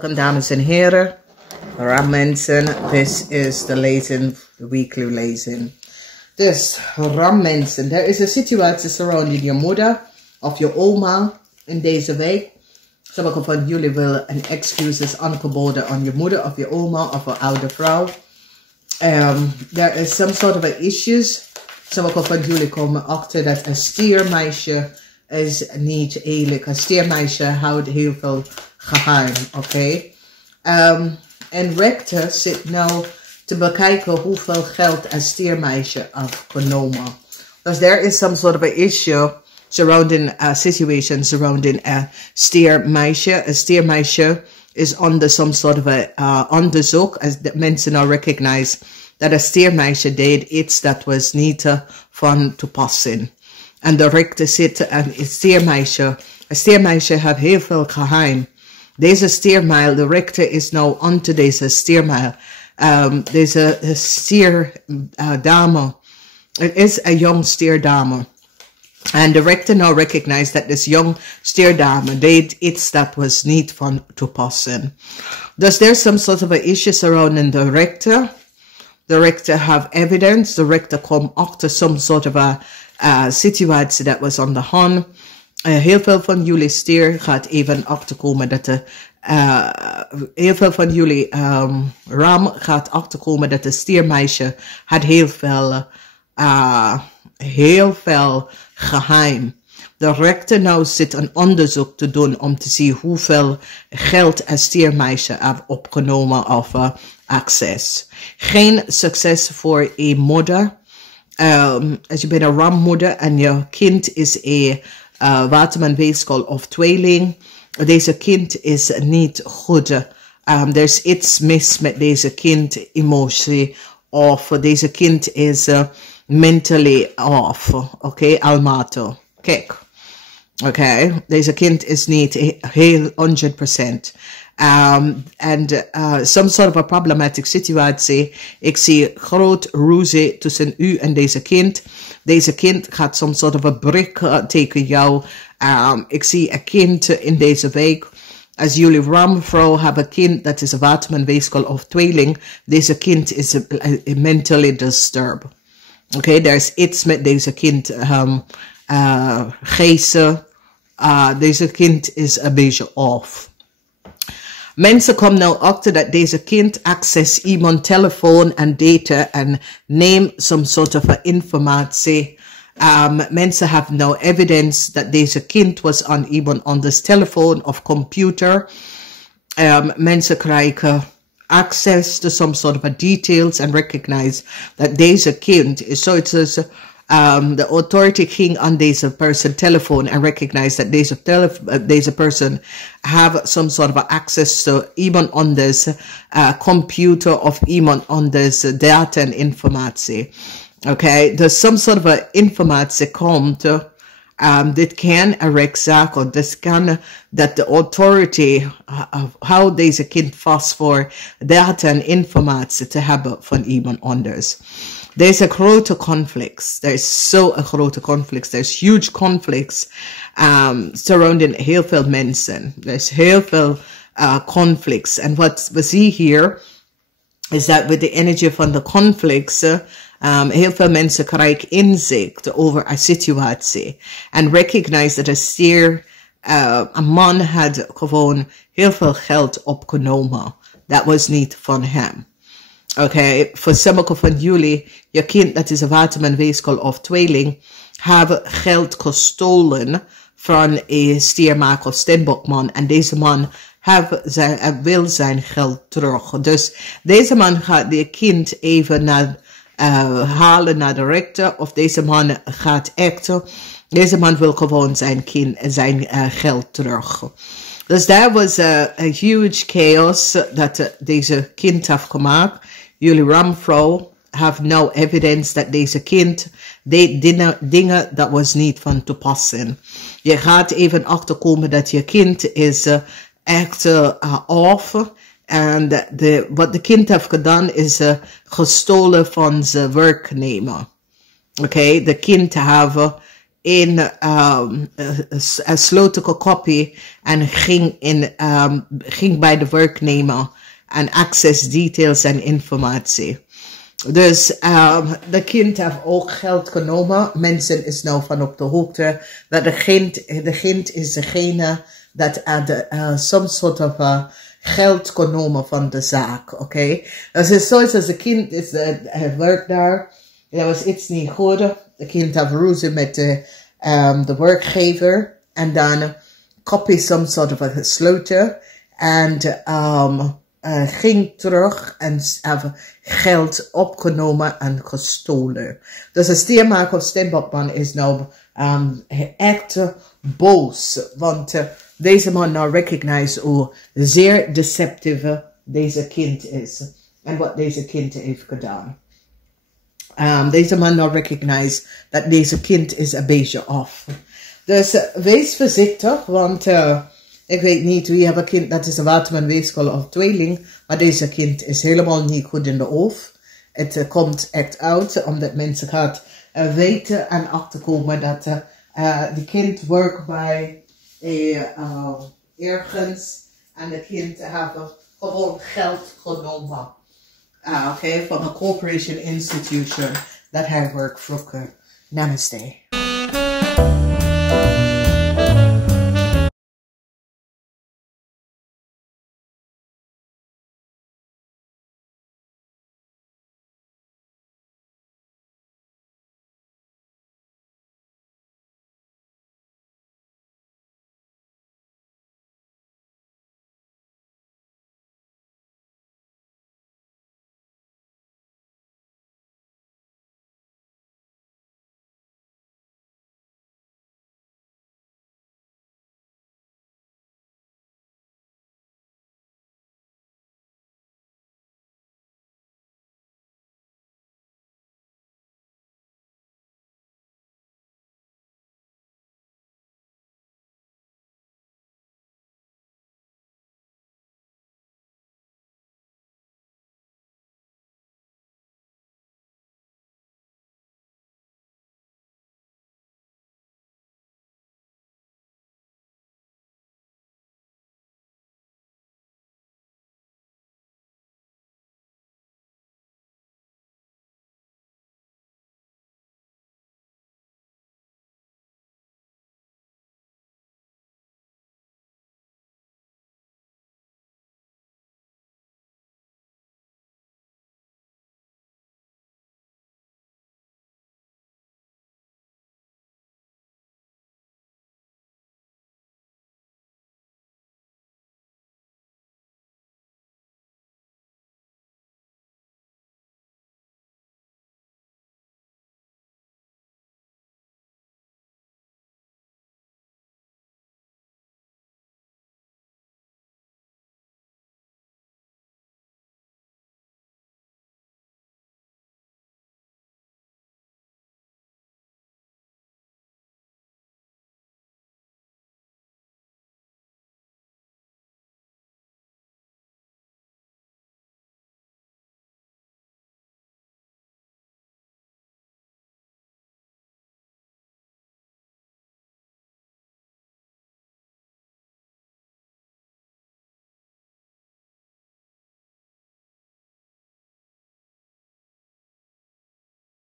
Welcome, dames en heren. Rammensen, this is the Lezing, the weekly Lezing. Dus, Rammensen, there is a situatie surrounding your moeder of your oma in deze week. Sommigen van jullie willen een excuses aangeboden aan je moeder of je oma of een oude vrouw. There is some sort of issues. Sommigen van jullie komen achter dat een stiermeisje is niet eerlijk. Een stiermeisje houdt heel veel geheim, oké? En rechter zit nou te bekijken hoeveel geld een stiermeisje heeft genomen. Dus there is some sort of a issue surrounding a situation surrounding a stiermeisje. A stiermeisje is under some sort of a onderzoek, as the mensen now recognize that a stiermeisje deed iets dat was niet van toepassing. En de rechter zit een stiermeisje heeft heel veel geheim. Deze stiermijl, de rechter is nou onto deze stiermijl. Deze stierdame, het is een jong stierdame. And the rector now recognized that this young stierdame deed iets that was niet van toepassing. Thus there's some sort of an issue surrounding the rector. The rector have evidence. The rector come achter some sort of a situatie that was on the hand. Heel veel van jullie stier gaat even achterkomen dat de heel veel van jullie ram gaat achterkomen dat de stiermeisje had heel veel geheim. De rechter nou zit een onderzoek te doen om te zien hoeveel geld een stiermeisje heeft opgenomen of access. Geen succes voor een moeder. Als je bent een rammoeder en je kind is een watermanweefsel of tweeling. Deze kind is niet goed. Er is iets mis met deze kind emotie. Of deze kind is mentally off. Oké, almato. Kijk. Oké, deze kind is niet heel 100%. And some sort of a problematic situatie. Ik zie groot ruzie tussen u en deze kind. Deze kind gaat some sort of a brik tegen jou. Ik zie een kind in deze week. Als jullie ramvrouw hebben een kind dat is een watermanweefsel of tweeling. Deze kind is mentally disturbed. Oké, er is iets met deze kind geesten. Deze kind is een beetje off. Mensen komen nou achter dat deze kind access iemand telefoon en data en neem some sort of informatie. Mensen have no evidence dat deze kind was aan iemand anders telefoon of computer. Mensen krijgen access to some sort of details and recognize that deze kind is so it is. The authority ging aan deze person telephone and recognize that deze person have some sort of access to iemand anders computer of iemand anders data en informatie. Okay, there's some sort of informatie komt. Dit kan een rechtszaak of dit kan dat de authority houdt deze kind vast voor data en informatie te hebben van iemand anders. There's a grote conflicts. There's so a grote conflicts. There's huge conflicts surrounding heel veel mensen. There's heel veel conflicts. And what we see here is that with the energy van de conflicts, heel veel mensen krijgen inzicht over een situatie. And recognize that een man had gewoon heel veel geld opgenomen. Dat was niet van hem. Okay, voor sommigen van jullie, je kind dat is een watermanweefsel of tweeling, hebben geld gestolen van een stiermaker of steenbokman. En deze man wil zijn geld terug. Dus deze man gaat die kind even halen naar de rechter. Of deze man gaat echt. Deze man wil gewoon zijn geld terug. Dus daar was een huge chaos dat deze kind heeft gemaakt. Jullie ramvrouw have no evidence dat deze kind deed dingen dat was niet van toepassing. Je gaat even achterkomen dat je kind is echt off. En wat de kind heeft gedaan is gestolen van zijn werknemer. Oké, de kind heeft in sloot een kopie en ging bij de werknemer en access details en informatie. Dus de kind heeft ook geld genomen. Mensen is nou van op de hoogte dat de kind is degene dat some soort of geld genomen van de zaak. Oké? Dus het is zoals als de kind is, hij werkt daar. Er was iets niet goed. De kind heeft ruzie met de werkgever. En dan copy some sort of a sloten. En ging terug en hebben geld opgenomen en gestolen. Dus de steenmaker of steenbokman is nou echt boos. Want deze man nou recognize hoe zeer deceptieve deze kind is. En wat deze kind heeft gedaan. Deze man nou recognize dat deze kind is een beetje off. Dus wees voorzichtig, want ik weet niet wie heeft een kind dat is een waterman, weeskol of tweeling, maar deze kind is helemaal niet goed in de hoofd. Het komt echt uit, omdat mensen gaan weten en achterkomen dat de kind werkt bij ergens en de kind heeft gewoon geld genomen. Van een corporation institution dat hij werkt vroeger. Namaste.